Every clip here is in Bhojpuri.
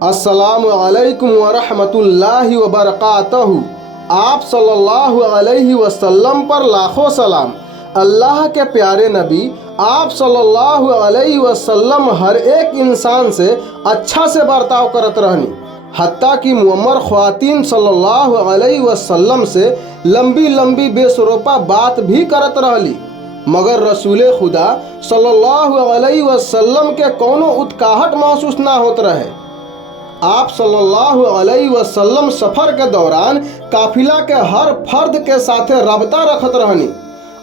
अस्सलामु अलैकुम वरहमतुल्लाहि वबरकातहू। आप सल्लल्लाहु अलैहि वसल्लम पर लाखों सलाम। अल्लाह के प्यारे नबी आप सल्लल्लाहु अलैहि वसल्लम हर एक इंसान से अच्छा से बर्ताव करत रहनी, हत्ता कि मुअम्मर ख्वातीन सल्लल्लाहु अलैहि वसल्लम से लंबी लंबी बेसरोपा बात भी करत रहली, मगर रसूल खुदा सल्लल्लाहु अलैहि वसल्लम के कोनो उत्काहट महसूस ना होत रहे। आप सल्लल्लाहु अलैहि वसल्लम सफ़र के दौरान काफिला के हर फर्द के साथे रबता रखत रहनी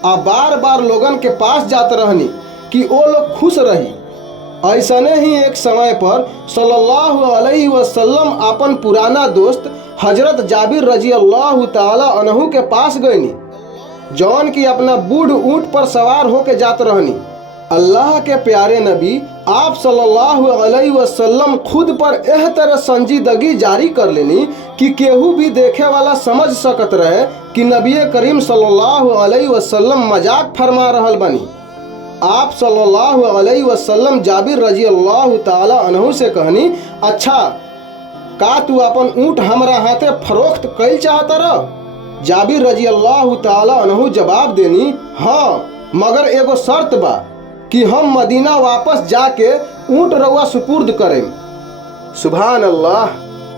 आ बार बार लोगन के पास जात रहनी कि वो लोग खुश रही। ऐसने ही एक समय पर सल्लल्लाहु अलैहि वसल्लम अपन पुराना दोस्त हजरत जाबिर रजी अल्लाह ताला अन्हु के पास गईनी, जौन की अपना बूढ़ ऊँट पर सवार होके जात रहनी। अल्लाह के प्यारे नबी आप सल्लल्लाहु अलैहि वसल्लम खुद पर एह तरह संजीदगी जारी कर लेनी कि केहू भी देखे वाला समझ सकत रहे कि नबी करीम सल्लल्लाहु अलैहि वसल्लम मजाक फरमा रहल बनी। आप सल्लल्लाहु अलैहि वसल्लम जाबिर रजी अल्लाह ताला अन्हु से कहनी, अच्छा का तू अपन ऊँट हमरा हाथे फरोख्त कइल चाहत रह? जाबिर रजी अल्लाह ताला अन्हु जवाब देनी, हाँ, मगर एगो शर्त बा कि हम मदीना वापस जाके ऊँट रउआ सुपुर्द करें। सुभान अल्लाह,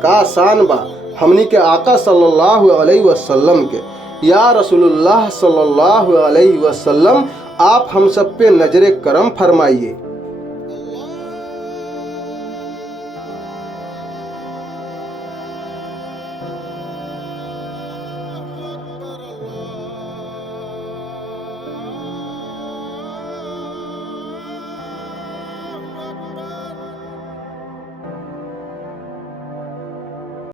का शान बा हमनी के आका सल्लल्लाहु अलैहि वसल्लम के। या रसूलुल्लाह सल्लल्लाहु अलैहि वसल्लम, आप हम सब पे नजरे करम फरमाइए।